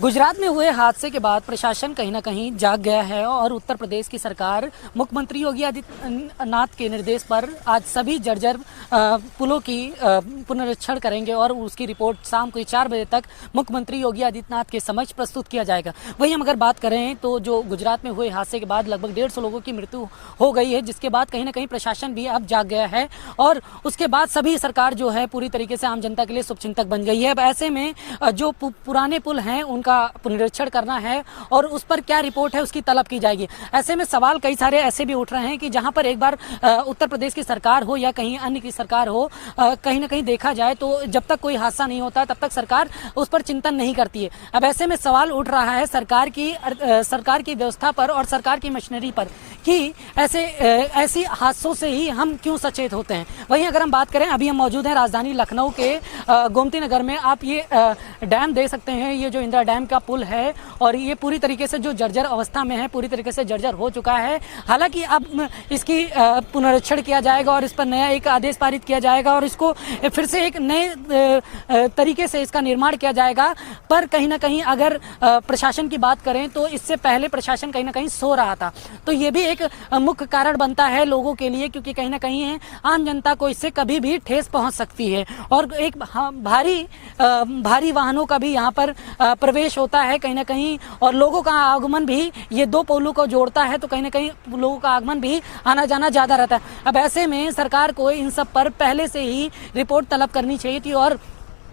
गुजरात में हुए हादसे के बाद प्रशासन कहीं ना कहीं जाग गया है और उत्तर प्रदेश की सरकार मुख्यमंत्री योगी आदित्यनाथ के निर्देश पर आज सभी जर्जर पुलों की पुनरीक्षण करेंगे और उसकी रिपोर्ट शाम को 4 बजे तक मुख्यमंत्री योगी आदित्यनाथ के समक्ष प्रस्तुत किया जाएगा। वहीं हम अगर बात करें तो जो गुजरात में हुए हादसे के बाद लगभग 150 लोगों की मृत्यु हो गई है, जिसके बाद कहीं ना कहीं प्रशासन भी अब जाग गया है और उसके बाद सभी सरकार जो है पूरी तरीके से आम जनता के लिए शुभचिंतक बन गई है। अब ऐसे में जो पुराने पुल हैं उनका पुनरीक्षण करना है और उस पर क्या रिपोर्ट है उसकी तलब की जाएगी। ऐसे में सवाल कई सारे ऐसे भी उठ रहे हैं कि जहां पर एक बार उत्तर प्रदेश की सरकार हो या कहीं अन्य की सरकार हो, कहीं ना कहीं देखा जाए तो जब तक कोई हादसा नहीं होता तब तक सरकार उस पर चिंतन नहीं करती है। अब ऐसे में सवाल उठ रहा है सरकार की व्यवस्था पर और सरकार की मशीनरी पर कि ऐसी हादसों से ही हम क्यों सचेत होते हैं। वहीं अगर हम बात करें, अभी हम मौजूद हैं राजधानी लखनऊ के गोमती नगर में। आप ये डैम देख सकते हैं, ये जो इंदिरा डैम का पुल है और ये पूरी तरीके से जो जर्जर अवस्था में है, पूरी तरीके से जर्जर हो चुका है। हालांकि अब इसकी पुनरीक्षण किया जाएगा और इस पर नया एक आदेश पारित किया जाएगा और इसको फिर से एक नए तरीके से इसका निर्माण किया जाएगा। पर कहीं ना कहीं अगर प्रशासन की बात करें तो इससे पहले प्रशासन कहीं ना कहीं सो रहा था, तो ये भी एक मुख्य कारण बनता है लोगों के लिए, क्योंकि कहीं ना कहीं आम जनता को इससे कभी भी ठेस पहुंच सकती है और एक भारी वाहनों का भी यहाँ पर प्रवेश होता है कहीं ना कहीं और लोगों का आगमन भी, ये दो पुलों को जोड़ता है तो कहीं ना कहीं लोगों का आगमन भी आना जाना ज्यादा रहता है। अब ऐसे में सरकार को इन सब पर पहले से ही रिपोर्ट तलब करनी चाहिए थी और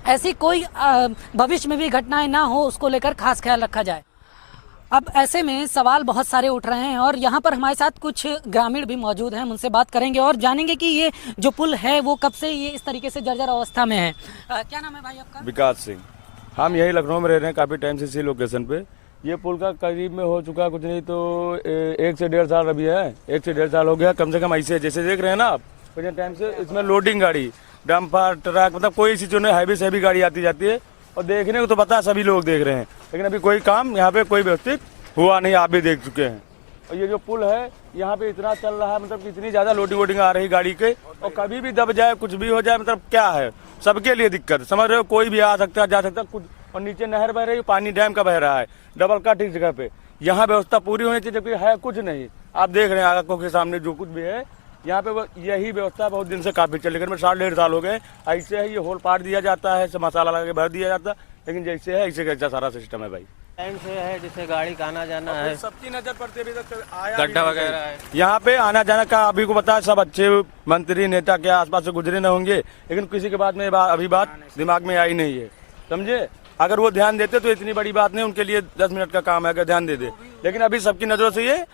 ऐसी कोई भविष्य में भी घटनाएं ना हो उसको लेकर खास ख्याल रखा जाए। अब ऐसे में सवाल बहुत सारे उठ रहे हैं और यहाँ पर हमारे साथ कुछ ग्रामीण भी मौजूद हैं, उनसे बात करेंगे और जानेंगे कि ये जो पुल है वो कब से ये इस तरीके से जर्जर अवस्था में है। क्या नाम है भाई आपका? विकास सिंह। हम यही लखनऊ में रह रहे हैं काफ़ी टाइम से इसी लोकेशन पे। ये पुल का करीब में हो चुका कुछ नहीं तो 1 से 1.5 साल अभी है, 1 से 1.5 साल हो गया कम से कम। ऐसे जैसे देख रहे हैं ना आप, कुछ टाइम से इसमें लोडिंग गाड़ी, डंपर, ट्रक, मतलब कोई ऐसी जो हैवी से हैवी गाड़ी आती जाती है और देखने को तो पता है सभी लोग देख रहे हैं, लेकिन अभी कोई काम यहाँ पे कोई व्यवस्थित हुआ नहीं, आप भी देख चुके हैं। और ये जो पुल है यहाँ पे इतना चल रहा है, मतलब इतनी ज़्यादा लोडिंग आ रही गाड़ी के और कभी भी दब जाए, कुछ भी हो जाए, मतलब क्या है, सबके लिए दिक्कत। समझ रहे हो, कोई भी आ सकता है, जा सकता है कुछ। और नीचे नहर बह रही है, पानी डैम का बह रहा है, डबल का ठीक जगह पे। यहाँ व्यवस्था पूरी होनी चाहिए जबकि है कुछ नहीं। आप देख रहे हैं आंखों के सामने जो कुछ भी है यहाँ पे, यही व्यवस्था बहुत दिन से काफी चल, लेकिन 1.5 साल हो गए। ऐसे है, ये होल पार दिया जाता है, मसाला लगा के भर दिया जाता है, लेकिन जैसे है ऐसे कैसा सारा सिस्टम है भाई। टाइम से है जिससे गाड़ी का आना जाना है, सबकी नजर पड़ती है, आया गड्ढा वगैरह है यहाँ पे आना जाना का। अभी को पता है सब अच्छे मंत्री नेता के आसपास से गुजरे न होंगे, लेकिन किसी के बाद में अभी बात दिमाग में आई नहीं है, समझे। अगर वो ध्यान देते तो इतनी बड़ी बात नहीं, उनके लिए 10 मिनट का काम है अगर ध्यान दे दे, लेकिन अभी सबकी नजरों से ये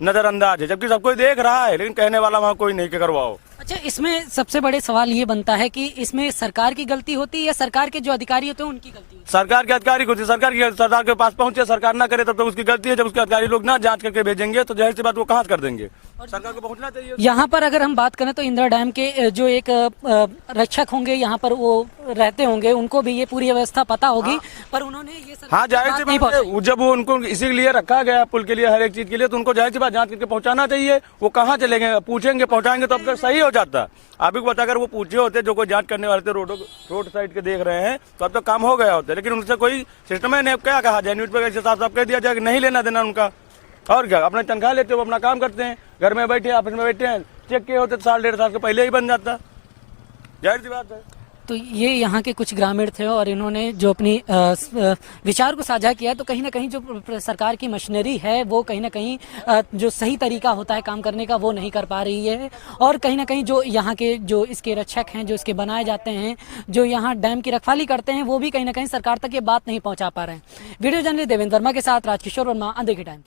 नजरअंदाज है, जबकि सब कोई देख रहा है लेकिन कहने वाला वहाँ कोई नहीं के करवाओ। अच्छा, इसमें सबसे बड़े सवाल ये बनता है कि इसमें सरकार की गलती होती है या सरकार के जो अधिकारी होते हैं उनकी गलती? सरकार के अधिकारी होती है, सरकार के पास पहुंचे, सरकार ना करे तब तो उसकी गलती है। जब उसके अधिकारी लोग ना जांच करके भेजेंगे तो जाहिर सी बात वो कहाँ कर देंगे, सरकार को पहुंचना चाहिए। यहाँ पर अगर हम बात करें तो इंदिरा डैम के जो एक रक्षक होंगे यहाँ पर वो रहते होंगे, उनको भी ये पूरी व्यवस्था पता होगी, पर उन्होंने ये हाँ जाहिर सी बात, जब वो उनको इसीलिए रखा गया पुल के लिए, हर एक चीज के लिए, तो उनको जाहिर सी बात जांच करके पहुंचाना चाहिए। वो कहाँ चलेंगे, पूछेंगे, पहुंचाएंगे तो अब सही हो जाता। अभी को पता, अगर वो पूछे होते जो कोई जांच करने वाले थे, रोड साइड के देख रहे हैं, तो अब तो काम हो गया होता, लेकिन उनसे कोई सिस्टम है नहीं। क्या कहा जाए, न्यूज पे ऐसे साफ साफ कह दिया जाए कि नहीं लेना देना उनका, और क्या, अपना तनख्वाह लेते हो, अपना काम करते हैं, घर में बैठे ऑफिस में बैठे हैं, चेक किए होते 1.5 साल के पहले ही बन जाता, जाहिर सी बात है। तो ये यहाँ के कुछ ग्रामीण थे और इन्होंने जो अपनी विचार को साझा किया, तो कहीं ना कहीं जो सरकार की मशीनरी है वो कहीं ना कहीं जो सही तरीका होता है काम करने का वो नहीं कर पा रही है और कहीं ना कहीं जो यहाँ के जो इसके रक्षक हैं, जो इसके बनाए जाते हैं, जो यहाँ डैम की रखवाली करते हैं, वो भी कहीं ना कहीं सरकार तक ये बात नहीं पहुँचा पा रहे हैं। वीडियो जर्नलिस्ट देवेंद्र वर्मा के साथ राजकिशोर वर्मा, अँधेरी टाइम्स।